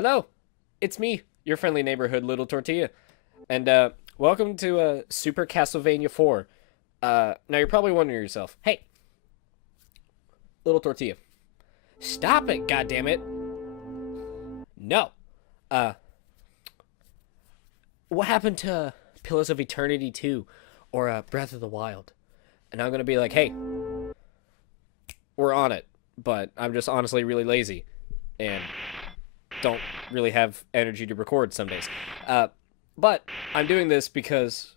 Hello, it's me, your friendly neighborhood Little Tortilla, and welcome to Super Castlevania 4. Now you're probably wondering to yourself, hey, Little Tortilla, stop it, goddammit! No, uh, what happened to Pillars of Eternity 2 or Breath of the Wild? And I'm gonna be like, hey, we're on it, but I'm just honestly really lazy, and don't really have energy to record some days. But I'm doing this because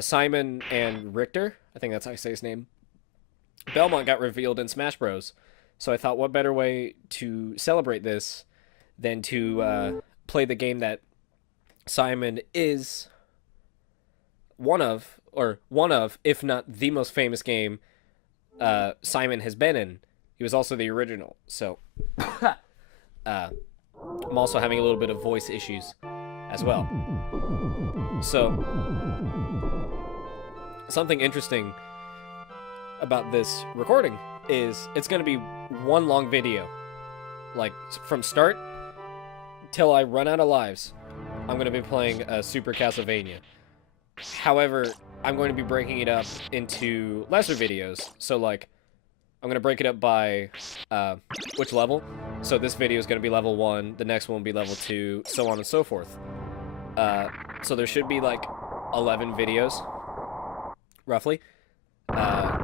Simon and Richter, I think that's how I say his name, Belmont got revealed in Smash Bros. So I thought, what better way to celebrate this than to play the game that Simon is one of, if not the most famous game Simon has been in. He was also the original. So I'm also having a little bit of voice issues as well. So, something interesting about this recording is it's going to be one long video. Like, from start till I run out of lives, I'm going to be playing Super Castlevania. However, I'm going to be breaking it up into lesser videos. So, like, I'm going to break it up by which level. So this video is going to be level 1, the next one will be level 2, so on and so forth. So there should be like 11 videos, roughly. And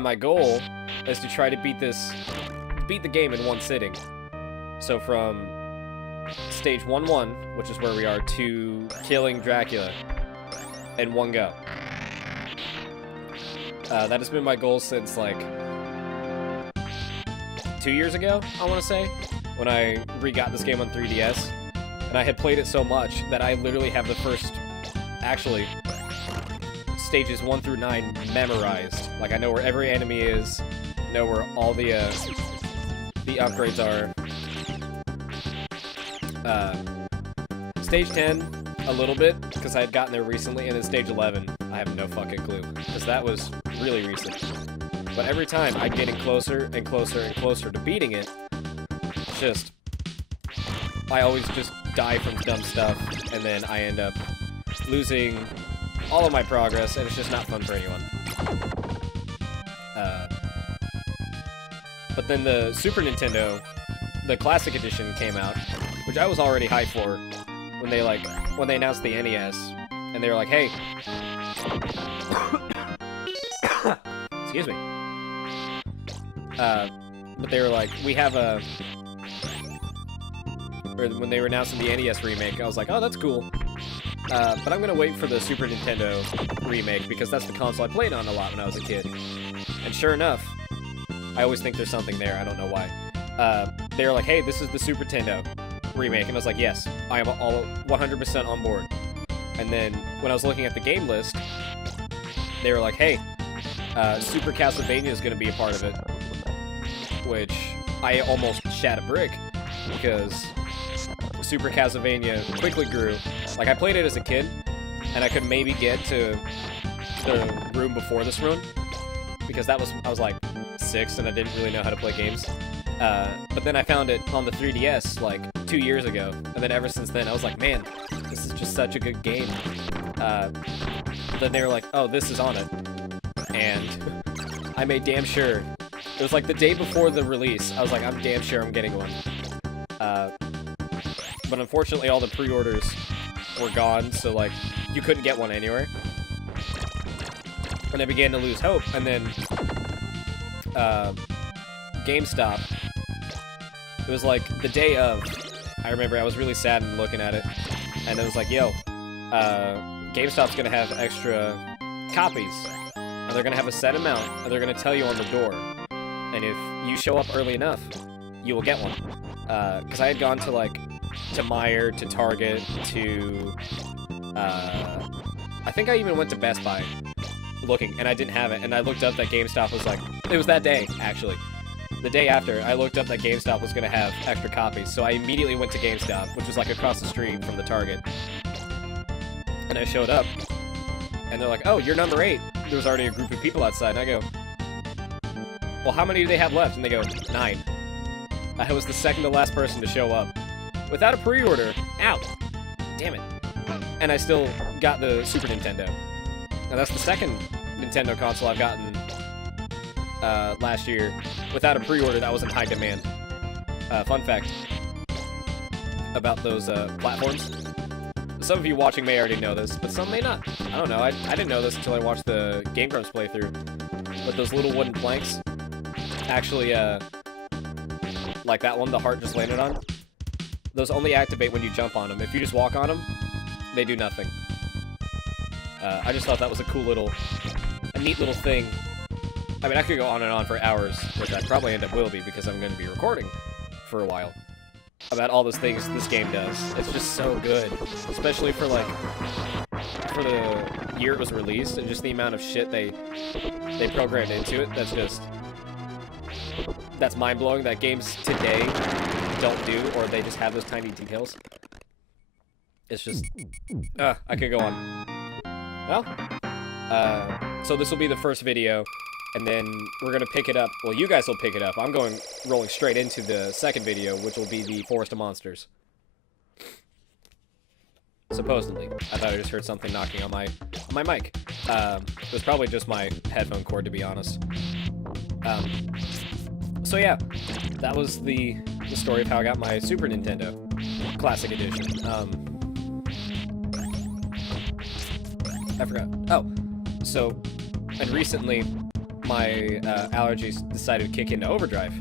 my goal is to try to beat the game in one sitting. So from stage 1-1, which is where we are, to killing Dracula in one go. That has been my goal since, like, 2 years ago, I want to say, when I re-got this game on 3DS, and I had played it so much that I literally have the first, actually, stages 1 through 9 memorized. Like, I know where every enemy is, know where all the upgrades are. Stage 10, a little bit, because I had gotten there recently, and then stage 11, I have no fucking clue, because that was really recent. But every time I'm getting closer and closer and closer to beating it, just, I always just die from dumb stuff, and then I end up losing all of my progress, and it's just not fun for anyone. But then the Super Nintendo, the Classic Edition came out, which I was already hyped for when they announced the NES, and they were like, hey, excuse me. But they were like, we have a... Or when they were announcing the NES remake, I was like, oh, that's cool. But I'm gonna wait for the Super Nintendo remake, because that's the console I played on a lot when I was a kid. And sure enough, I always think there's something there, I don't know why. They were like, hey, this is the Super Nintendo remake, and I was like, yes, I am all 100% on board. And then, when I was looking at the game list, they were like, hey, Super Castlevania is gonna be a part of it. Which I almost shat a brick, because Super Castlevania quickly grew. Like, I played it as a kid, and I could maybe get to the room before this run, because I was like 6 and I didn't really know how to play games. But then I found it on the 3DS like 2 years ago, and then ever since then I was like, man, this is just such a good game. Then they were like, oh, this is on it, and I made damn sure. It was like the day before the release, I was like, I'm damn sure I'm getting one. But unfortunately all the pre-orders were gone, so like, you couldn't get one anywhere. And I began to lose hope, and then GameStop, it was like the day of, I remember I was really sad and looking at it, and it was like, yo, GameStop's gonna have extra copies, and they're gonna have a set amount, and they're gonna tell you on the door. And if you show up early enough, you will get one. Because I had gone to, like, to Meijer, to Target, to, I think I even went to Best Buy looking, and I didn't have it. And I looked up that GameStop was like, it was that day, actually. The day after, I looked up that GameStop was going to have extra copies. So I immediately went to GameStop, which was, like, across the street from the Target. And I showed up, and they're like, oh, you're number 8. There was already a group of people outside, and I go, well, how many do they have left? And they go, 9. I was the second to last person to show up. Without a pre-order. Ow! Damn it. And I still got the Super Nintendo. Now that's the second Nintendo console I've gotten last year without a pre-order that was in high demand. Fun fact about those platforms. Some of you watching may already know this, but some may not. I don't know. I didn't know this until I watched the Game Grumps playthrough. But those little wooden planks actually, like that one the heart just landed on, those only activate when you jump on them. If you just walk on them, they do nothing. I just thought that was a neat little thing. I mean, I could go on and on for hours, which I probably end up will be because I'm going to be recording for a while, about all those things this game does. It's just so good, especially for the year it was released, and just the amount of shit they programmed into it. That's mind-blowing that games today don't do, or they just have those tiny details. It's just, I could go on. Well, so this will be the first video, and then we're gonna pick it up. Well, you guys will pick it up. I'm rolling straight into the second video, which will be the Forest of Monsters. Supposedly. I thought I just heard something knocking on my mic. It was probably just my headphone cord, to be honest. So yeah, that was the story of how I got my Super Nintendo Classic Edition. I forgot. Oh, so, and recently, my allergies decided to kick into overdrive.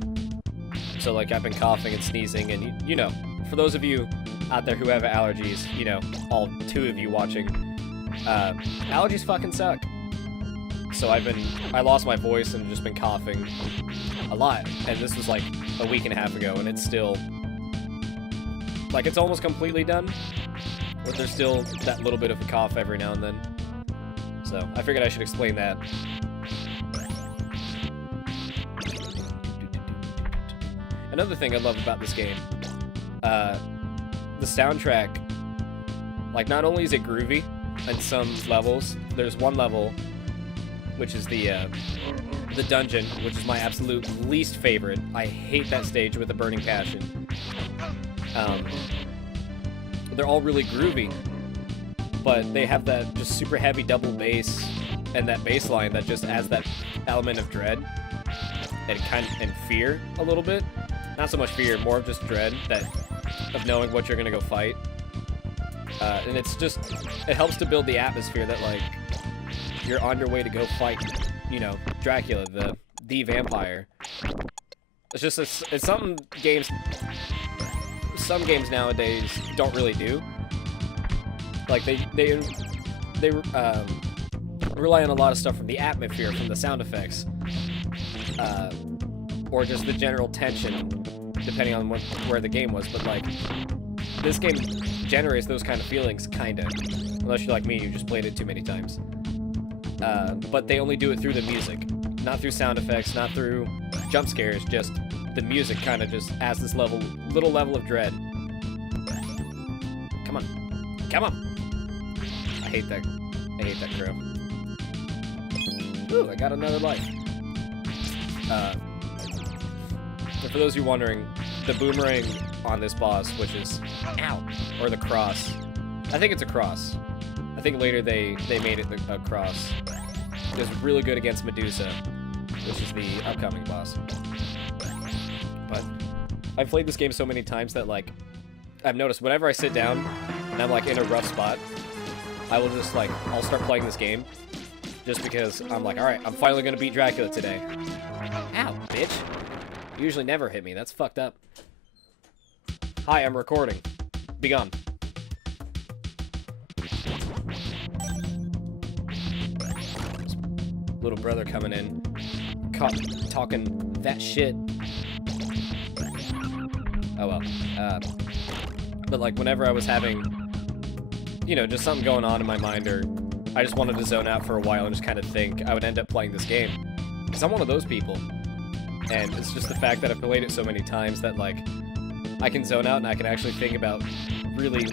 So, like, I've been coughing and sneezing, and you know, for those of you out there who have allergies, you know, all 2 of you watching, allergies fucking suck. So I lost my voice and just been coughing a lot, and this was like a week and a half ago, and it's still, like, it's almost completely done, but there's still that little bit of a cough every now and then. So, I figured I should explain that. Another thing I love about this game, the soundtrack, like, not only is it groovy in some levels, there's one level, which is the dungeon, which is my absolute least favorite. I hate that stage with a burning passion. They're all really groovy, but they have that just super heavy double bass, and that bass line that just adds that element of dread and fear a little bit. Not so much fear, more of just dread, of knowing what you're gonna go fight. And it helps to build the atmosphere that, like, you're on your way to go fight, you know, Dracula, the vampire. It's just it's something some games nowadays don't really do. Like, they rely on a lot of stuff from the atmosphere, from the sound effects, or just the general tension, depending on where the game was. But, like, this game generates those kind of feelings, kinda. Unless you're like me, you just played it too many times. But they only do it through the music, not through sound effects, not through jump scares. Just the music kind of just adds this little level of dread. Come on! I hate that crow. Ooh, I got another life. But for those of you wondering, the boomerang on this boss, which is, ow, or the cross. I think it's a cross. I think later they made it a cross. It was really good against Medusa, which is the upcoming boss. But I've played this game so many times that, like, I've noticed whenever I sit down and I'm, like, in a rough spot, I will just, like, I'll start playing this game just because I'm like, alright, I'm finally gonna beat Dracula today. Ow, bitch. You usually never hit me. That's fucked up. Hi, I'm recording. Be gone. Little brother coming in, talking that shit. Oh well. But, like, whenever I was having, you know, just something going on in my mind, or I just wanted to zone out for a while and just kind of think, I would end up playing this game. Because I'm one of those people. And it's just the fact that I've played it so many times that, like, I can zone out and I can actually think about really,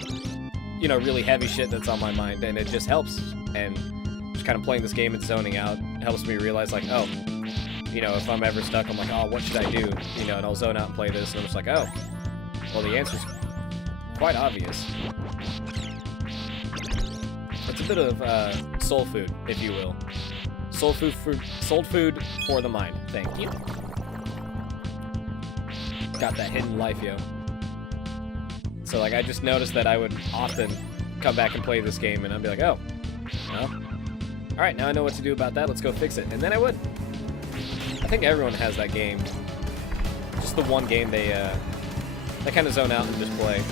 you know, really heavy shit that's on my mind, and it just helps. And just kind of playing this game and zoning out helps me realize, like, oh, You know, if I'm ever stuck, I'm like, oh, what should I do? You know, and I'll zone out and play this, and I'm just like, oh, well, the answer's quite obvious. It's a bit of soul food, if you will. Soul food for the mind. Thank you. Got that hidden life, yo. So, like, I just noticed that I would often come back and play this game, and I'd be like, oh, no. Alright, now I know what to do about that. Let's go fix it. And then I would. I think everyone has that game. Just the one game they kind of zone out and just play.